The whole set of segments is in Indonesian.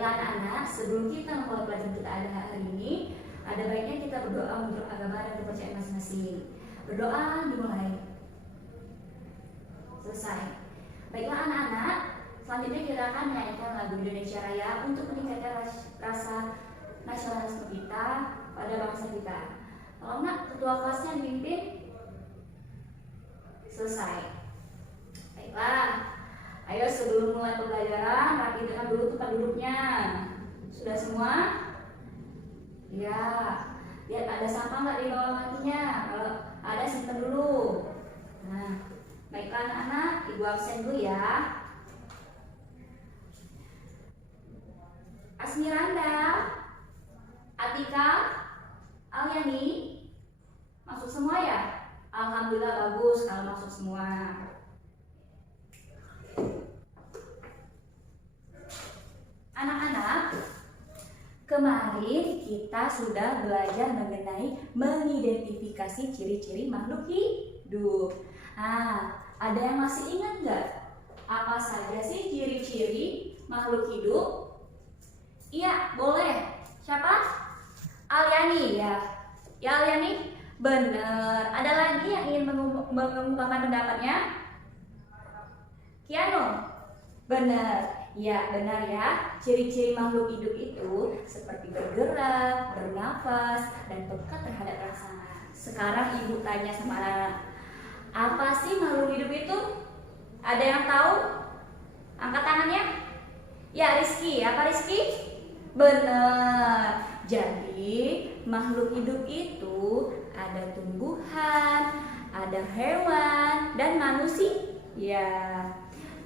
Baiklah anak-anak, sebelum kita memulai pelajaran kita ada hari ini, ada baiknya kita berdoa menurut agama dan kepercayaan masing-masing. Berdoa dimulai. Selesai. Baiklah anak-anak, selanjutnya kita akan menyanyikan lagu Indonesia Raya untuk meningkatkan rasa nasionalisme kita pada bangsa kita. Kalau enggak, ketua kelasnya dipimpin. Selesai. Baiklah. Ayo sebelum mulai pembelajaran, rapikan dulu tempat duduknya. Sudah semua? Ya. Lihat ada sampah nggak di bawah kakinya? Kalau ada simpan dulu. Nah, baiklah anak-anak, ibu absen dulu ya. Asmiranda, Atika, Alyani, masuk semua ya? Alhamdulillah bagus kalau masuk semua. Anak-anak, kemarin kita sudah belajar mengenai mengidentifikasi ciri-ciri makhluk hidup. Nah, ada yang masih ingat nggak? Apa saja sih ciri-ciri makhluk hidup? Iya, boleh. Siapa? Alyani ya. Ya Alyani, benar. Ada lagi yang ingin mengemukakan pendapatnya? Kiano, benar. Ya, benar ya. Ciri-ciri makhluk hidup itu seperti bergerak, bernafas, dan peka terhadap rasa. Sekarang ibu tanya sama anak-anak, apa sih makhluk hidup itu? Ada yang tahu? Angkat tangannya. Ya, Rizky. Apa Rizky? Benar. Jadi, makhluk hidup itu ada tumbuhan, ada hewan, dan manusia. Ya.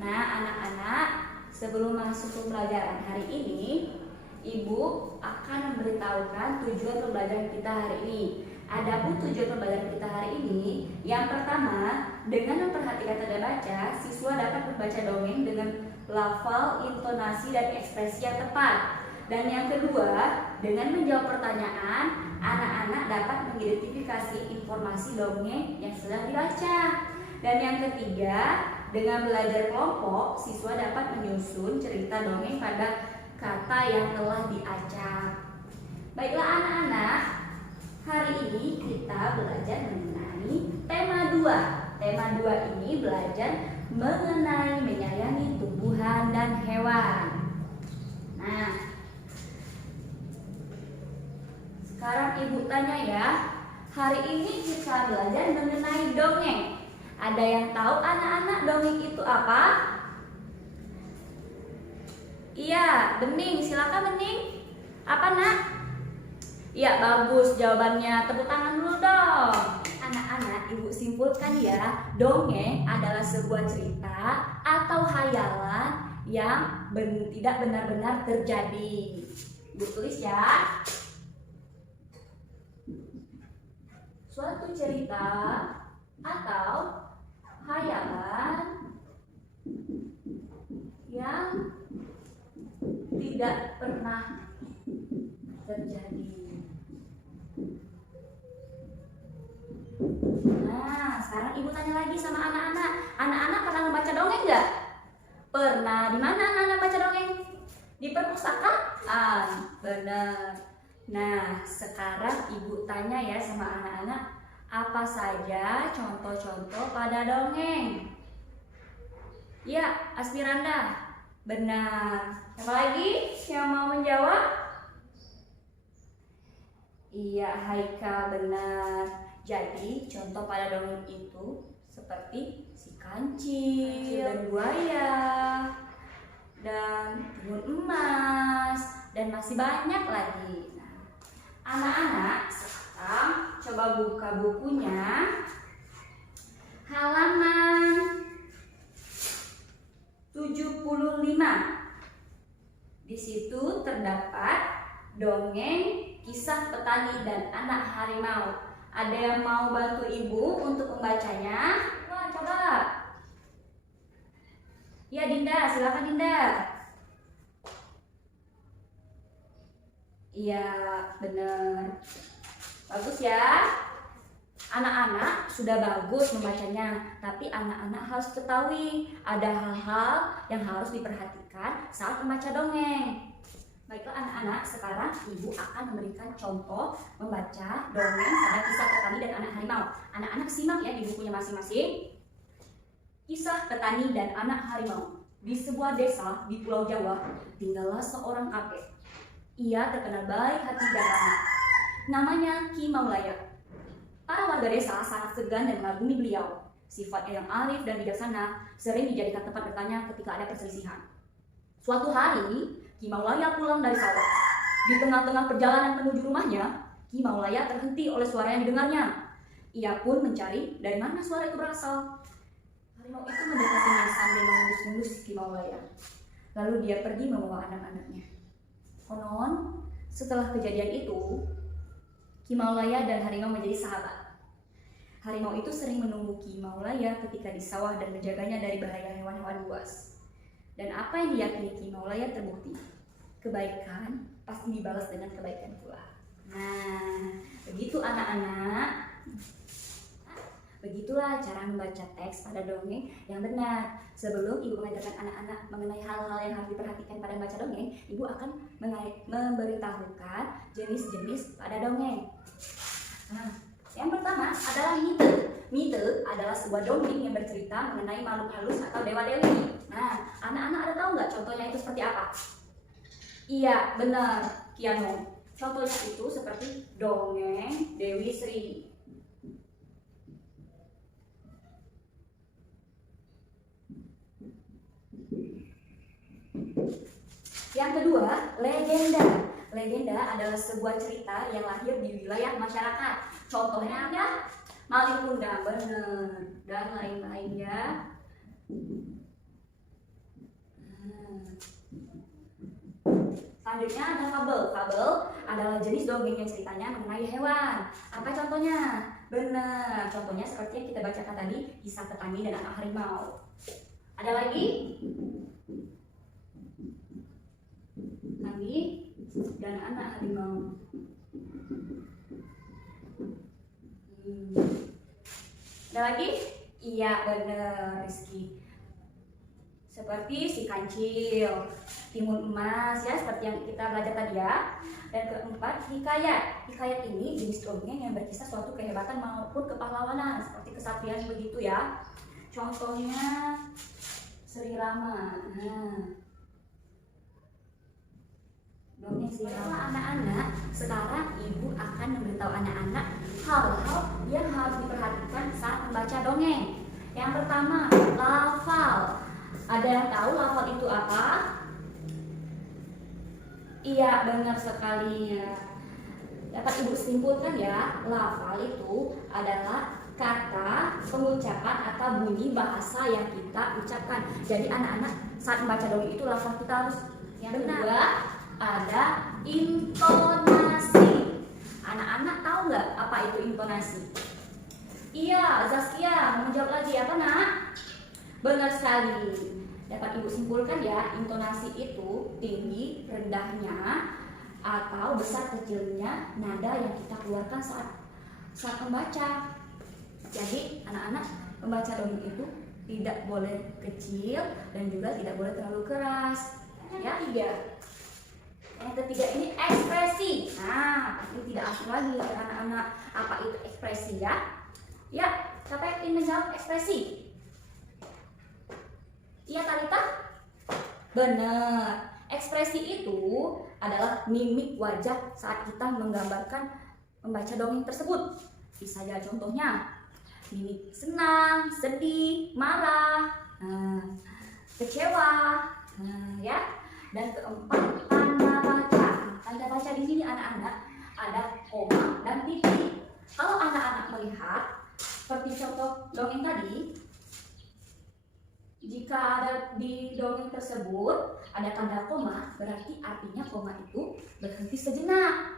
Nah, anak-anak, sebelum masuk ke pelajaran hari ini, ibu akan memberitahukan tujuan pembelajaran kita hari ini. Adapun tujuan pembelajaran kita hari ini, yang pertama, dengan memperhatikan tanda baca, siswa dapat membaca dongeng dengan lafal, intonasi, dan ekspresi yang tepat. Dan yang kedua, dengan menjawab pertanyaan, anak-anak dapat mengidentifikasi informasi dongeng yang sedang dibaca. Dan yang ketiga, dengan belajar kelompok, siswa dapat menyusun cerita dongeng pada kata yang telah diacak. Baiklah anak-anak, hari ini kita belajar mengenai tema 2. Tema 2 ini belajar mengenai menyayangi tumbuhan dan hewan. Nah, sekarang ibu tanya ya, hari ini kita belajar mengenai dongeng. Ada yang tahu anak-anak dongeng itu apa? Iya, Bening. Silakan Bening. Apa nak? Iya, bagus jawabannya. Tepuk tangan dulu dong. Anak-anak, ibu simpulkan ya, dongeng adalah sebuah cerita atau hayalan yang tidak benar-benar terjadi. Ibu tulis ya. Suatu cerita atau hayalan yang tidak pernah terjadi. Nah, sekarang ibu tanya lagi sama anak-anak. Anak-anak pernah membaca dongeng nggak? Pernah. Di mana anak-anak baca dongeng? Di perpustakaan. Benar. Nah, sekarang ibu tanya ya sama anak-anak, apa saja contoh-contoh pada dongeng? Ya, Asmiranda. Benar. Siapa lagi yang mau menjawab? Iya, Haika, benar. Jadi, contoh pada dongeng itu seperti si kancil dan buaya dan timun emas dan masih banyak lagi. Nah, anak-anak, sekarang coba buka bukunya. Halaman 75. Di situ terdapat dongeng kisah petani dan anak harimau. Ada yang mau bantu ibu untuk membacanya? Wah, coba. Ya, Dinda, silakan Dinda. Iya, benar. Bagus ya. Anak-anak sudah bagus membacanya, tapi anak-anak harus ketahui ada hal-hal yang harus diperhatikan saat membaca dongeng. Baiklah anak-anak, sekarang ibu akan memberikan contoh membaca dongeng pada kisah petani dan anak harimau. Anak-anak simak ya di bukunya masing-masing. Kisah petani dan anak harimau. Di sebuah desa di Pulau Jawa, tinggallah seorang kakek. Ia terkenal baik hati dan ramah. Namanya Ki Maulaya. Para warga desa sangat segan dan mengagumi beliau. Sifatnya yang arif dan bijaksana sering dijadikan tempat bertanya ketika ada perselisihan. Suatu hari, Ki Maulaya pulang dari sawah. Di tengah-tengah perjalanan menuju rumahnya, Ki Maulaya terhenti oleh suara yang didengarnya. Ia pun mencari dari mana suara itu berasal. Harimau itu mendekatinya sambil mengendus-endus Ki Maulaya. Lalu dia pergi membawa anak-anaknya. Konon, setelah kejadian itu, Ki Maulaya dan harimau menjadi sahabat. Harimau itu sering menunggu Ki Maulaya ketika di sawah dan menjaganya dari bahaya hewan-hewan buas. Dan apa yang diyakini Ki Maulaya terbukti. Kebaikan pasti dibalas dengan kebaikan pula. Nah, begitu anak-anak. Begitulah cara membaca teks pada dongeng yang benar. Sebelum ibu mengajarkan anak-anak mengenai hal-hal yang harus diperhatikan pada membaca dongeng, ibu akan memberitahukan jenis-jenis pada dongeng. Nah, yang pertama adalah mite. Mite adalah sebuah dongeng yang bercerita mengenai makhluk halus atau dewa-dewi. Nah, anak-anak ada tahu nggak contohnya itu seperti apa? Iya, benar, Kiano. Contohnya itu seperti dongeng Dewi Sri. Yang kedua, legenda. Legenda adalah sebuah cerita yang lahir di wilayah masyarakat. Contohnya ada Malin Kundang, bener, dan lain-lainnya. Selanjutnya ada fabel. Fabel adalah jenis dongeng yang ceritanya mengenai hewan. Apa contohnya? Benar, contohnya seperti yang kita bacakan tadi, kisah petani dan anak harimau. Ada lagi? Dan anak harimau. Ada lagi? Iya, benar, Rizky. Seperti si kancil, timun emas ya, seperti yang kita belajar tadi ya. Dan keempat, hikayat. Hikayat ini jenis dongeng yang berkisah suatu kehebatan maupun kepahlawanan, seperti kesatrian begitu ya. Contohnya Sri Rama. Dongeng Sri Rama. Anak-anak, sekarang ibu akan memberitahu anak-anak hal-hal yang harus diperhatikan saat membaca dongeng. Yang pertama, lafal. Ada yang tahu lafal itu apa? Iya, benar sekali ya. Dapat ibu simpulkan ya, lafal itu adalah kata, pengucapan atau bunyi bahasa yang kita ucapkan. Jadi anak-anak saat membaca dongeng itu lafal kita harus yang benar. Ada intonasi. Anak-anak tahu nggak apa itu intonasi? Iya, Zaskia mau menjawab lagi apa nak? Benar sekali. Dapat ibu simpulkan ya, intonasi itu tinggi, rendahnya, atau besar kecilnya nada yang kita keluarkan saat membaca. Jadi anak-anak membaca dongeng itu tidak boleh kecil dan juga tidak boleh terlalu keras. Ya, tiga. Yang ketiga ini ekspresi. Nah, ini tidak asing lagi untuk anak-anak. Apa itu ekspresi ya? Ya, siapa yang ingin menjawab ekspresi? Iya, Talita? Benar. Ekspresi itu adalah mimik wajah saat kita menggambarkan membaca dongeng tersebut. Bisa saja contohnya mimik senang, sedih, marah, kecewa, ya. Dan keempat, tanda baca. Tanda baca di sini anak-anak ada koma dan titik. Kalau anak-anak melihat seperti contoh dongeng tadi, jika ada di dongeng tersebut ada tanda koma, berarti artinya koma itu berhenti sejenak.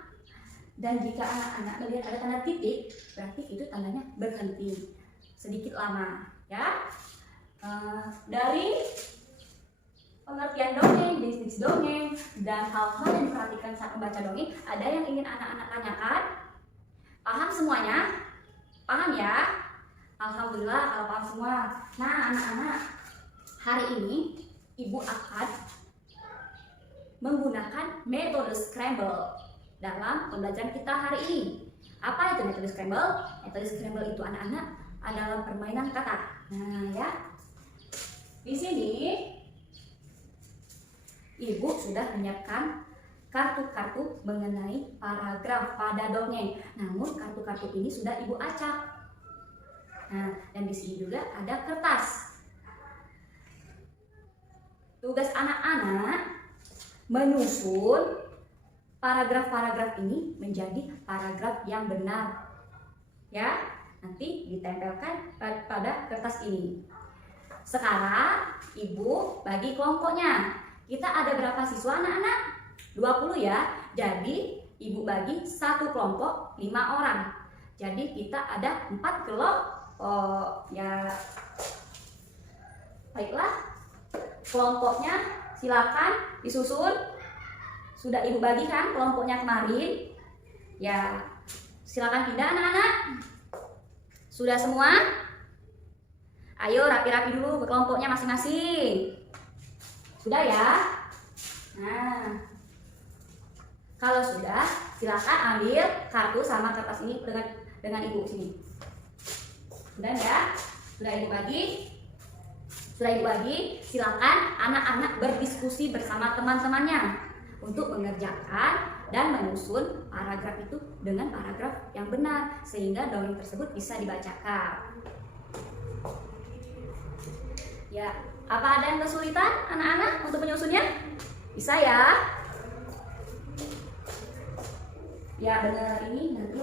Dan jika anak-anak melihat ada tanda titik, berarti itu tandanya berhenti sedikit lama, ya. Dari pengertian dongeng, jenis-jenis dongeng, dan hal-hal yang diperhatikan saat membaca dongeng, ada yang ingin anak-anak tanyakan? Paham semuanya? Paham ya? Alhamdulillah kalau paham semua. Nah anak-anak, hari ini ibu akan menggunakan metode scramble dalam pembelajaran kita hari ini. Apa itu metode scramble? Metode scramble itu anak-anak adalah permainan kata. Nah ya, di sini Ibu sudah menyiapkan kartu-kartu mengenai paragraf pada dongeng. Namun kartu-kartu ini sudah Ibu acak. Nah, dan di sini juga ada kertas. Tugas anak-anak menyusun paragraf-paragraf ini menjadi paragraf yang benar. Ya, nanti ditempelkan pada kertas ini. Sekarang Ibu bagi kelompoknya. Kita ada berapa siswa anak-anak? 20 ya. Jadi Ibu bagi satu kelompok 5 orang. Jadi kita ada 4 kelompok. Ya. Baiklah. Kelompoknya silakan disusun. Sudah Ibu bagikan kelompoknya kemarin. Ya. Silakan pindah anak-anak. Sudah semua? Ayo rapi-rapi dulu ke kelompoknya masing-masing. Sudah ya? Nah, kalau sudah, silakan ambil kartu sama kertas ini dengan Ibu sini. Sudah ya? Sudah Ibu bagi? Sudah Ibu bagi? Silakan anak-anak berdiskusi bersama teman-temannya untuk mengerjakan dan menyusun paragraf itu dengan paragraf yang benar sehingga dongeng tersebut bisa dibacakan. Ya, apa ada yang kesulitan anak-anak untuk menyusunnya? Bisa ya? Ya benar, ini nanti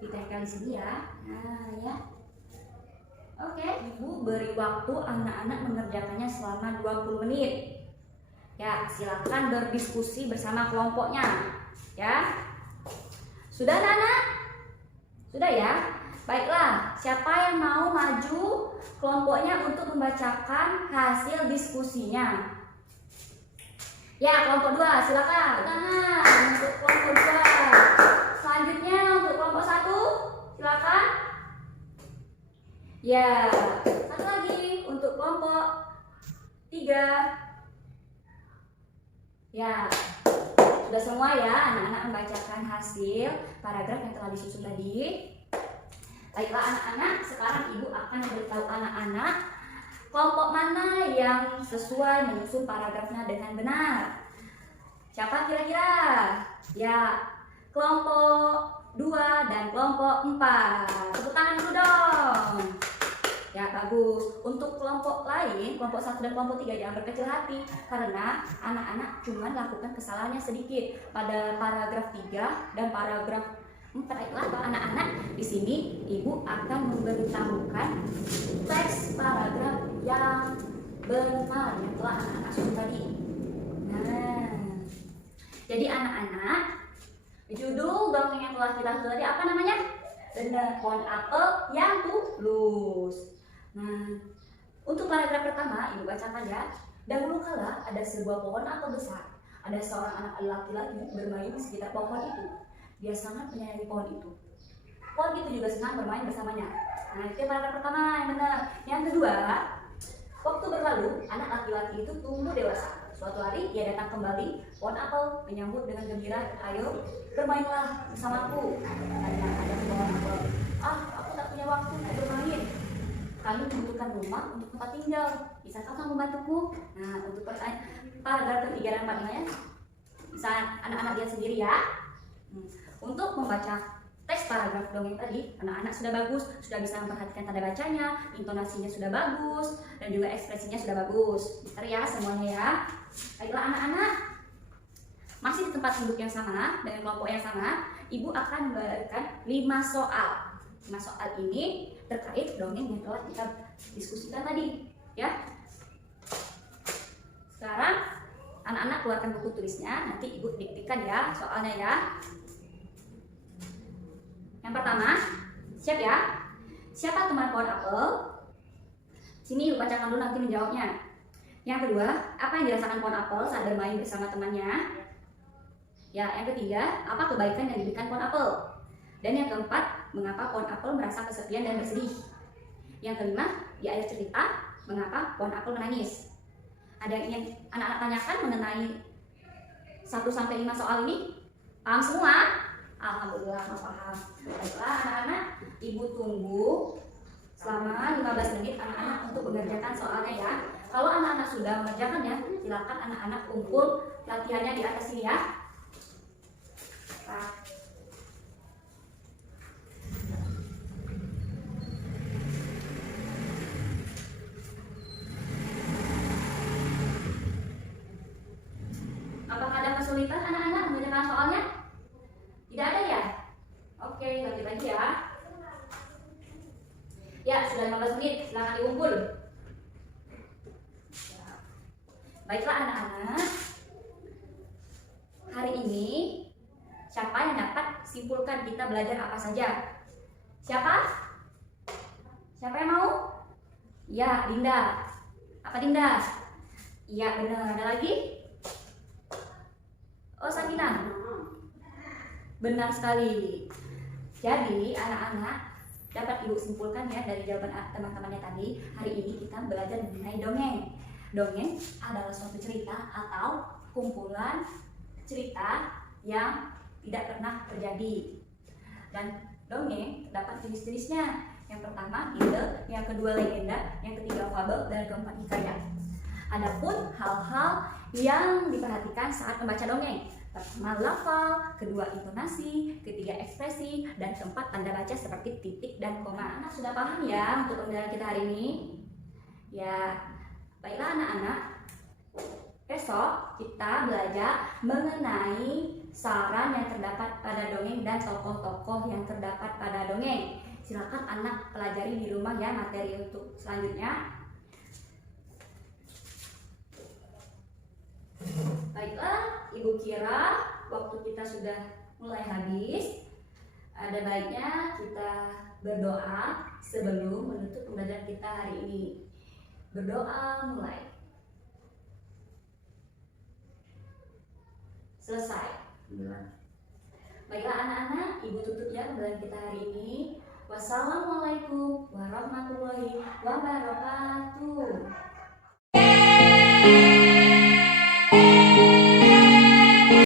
ditempel di sini ya. Nah ya. Oke, Ibu beri waktu anak-anak mengerjakannya selama 20 menit. Ya, silakan berdiskusi bersama kelompoknya. Ya. Sudah anak-anak? Sudah ya? Baiklah, siapa yang mau maju kelompoknya untuk membacakan hasil diskusinya? Ya, kelompok 2, silakan. Nah, untuk kelompok 2. Selanjutnya untuk kelompok 1, silakan. Ya, satu lagi untuk kelompok 3. Ya, sudah semua ya anak-anak membacakan hasil paragraf yang telah disusun tadi. Baiklah anak-anak, sekarang Ibu akan memberitahu anak-anak kelompok mana yang sesuai menyusun paragrafnya dengan benar. Siapa kira-kira? Ya, kelompok 2 dan kelompok 4. Tepuk tangan dulu dong. Ya, bagus. Untuk kelompok lain, kelompok 1 dan kelompok 3 jangan berkecil hati karena anak-anak cuma lakukan kesalahannya sedikit pada paragraf 3 dan paragraf 4. Baiklah anak-anak, di sini Ibu akan memberitahukan teks paragraf yang benar yang telah anak-anak susun tadi. Nah, jadi anak-anak, judul dongeng yang telah kita susun tadi apa namanya? Benar, pohon apel yang tulus. Nah, untuk paragraf pertama Ibu bacakan ya. Dahulu kala ada sebuah pohon apel besar. Ada seorang anak laki-laki bermain di sekitar pohon itu. Dia sangat menyayangi pohon itu. Pohon itu juga senang bermain bersamanya. Nah, itu paragraf pertama yang benar. Yang kedua, waktu berlalu, anak laki-laki itu tumbuh dewasa. Suatu hari ia datang kembali, pohon apel menyambut dengan gembira, "Ayo, bermainlah bersamaku." Katanya ada pohon apel. "Ah, aku tak punya waktu untuk bermain. Kami membutuhkan rumah untuk tempat tinggal. Bisakah kamu membantuku?" Nah, untuk paragraf ketiga dan keempatnya, bisa anak-anak lihat sendiri ya. Untuk membaca teks paragraf dongeng tadi, anak-anak sudah bagus, sudah bisa memperhatikan tanda bacanya, intonasinya sudah bagus, dan juga ekspresinya sudah bagus. Pintar ya semuanya ya. Baiklah anak-anak, masih di tempat duduk yang sama, dengan kelompok yang sama, Ibu akan memberikan 5 soal. 5 soal ini terkait dongeng yang telah kita diskusikan tadi. Ya. Sekarang, anak-anak keluarkan buku tulisnya, nanti Ibu diktikan ya soalnya ya. Yang pertama, siap ya? Siapa teman pohon apel? Sini Ibu bacakan dulu nanti menjawabnya. Yang kedua, apa yang dirasakan pohon apel saat bermain bersama temannya? Ya, yang ketiga, apa kebaikan yang diberikan pohon apel? Dan yang keempat, mengapa pohon apel merasa kesepian dan bersedih? Yang kelima, di akhir cerita, mengapa pohon apel menangis? Ada yang ingin anak-anak tanyakan mengenai 1 sampai 5 soal ini paham semua? Alhamdulillah paham. Baiklah anak-anak, ibu tunggu selama 15 menit anak-anak untuk mengerjakan soalnya ya. Kalau anak-anak sudah mengerjakannya, silakan anak-anak kumpul latihannya di atas sini ya. Nah. Apakah ada kesulitan anak-anak mengerjakan soalnya? Tidak ada ya? Oke, lanjut lagi ya. Ya, sudah 15 menit, silakan dikumpul. Baiklah anak-anak, hari ini siapa yang dapat simpulkan kita belajar apa saja? Siapa? Siapa yang mau? Ya, Dinda. Apa Dinda? Iya benar, ada lagi? Oh, Sakina. Benar sekali. Jadi anak-anak dapat ibu simpulkan ya dari jawaban teman-temannya tadi. Hari ini kita belajar mengenai dongeng. Dongeng adalah suatu cerita atau kumpulan cerita yang tidak pernah terjadi. Dan dongeng dapat jenis-jenisnya. Yang pertama ide, yang kedua legenda, yang ketiga fabel, dan keempat hikayat. Adapun hal-hal yang diperhatikan saat membaca dongeng, pertama lafal, kedua intonasi, ketiga ekspresi, dan keempat tanda baca seperti titik dan koma. Anak sudah paham ya untuk pembelajaran kita hari ini? Ya, baiklah anak-anak. Besok kita belajar mengenai saran yang terdapat pada dongeng dan tokoh-tokoh yang terdapat pada dongeng. Silakan anak pelajari di rumah ya materi untuk selanjutnya. Baiklah, Ibu kira waktu kita sudah mulai habis. Ada baiknya kita berdoa sebelum menutup pembelajaran kita hari ini. Berdoa mulai. Selesai. Baiklah anak-anak, Ibu tutup ya pembelajaran kita hari ini. Wassalamualaikum warahmatullahi wabarakatuh.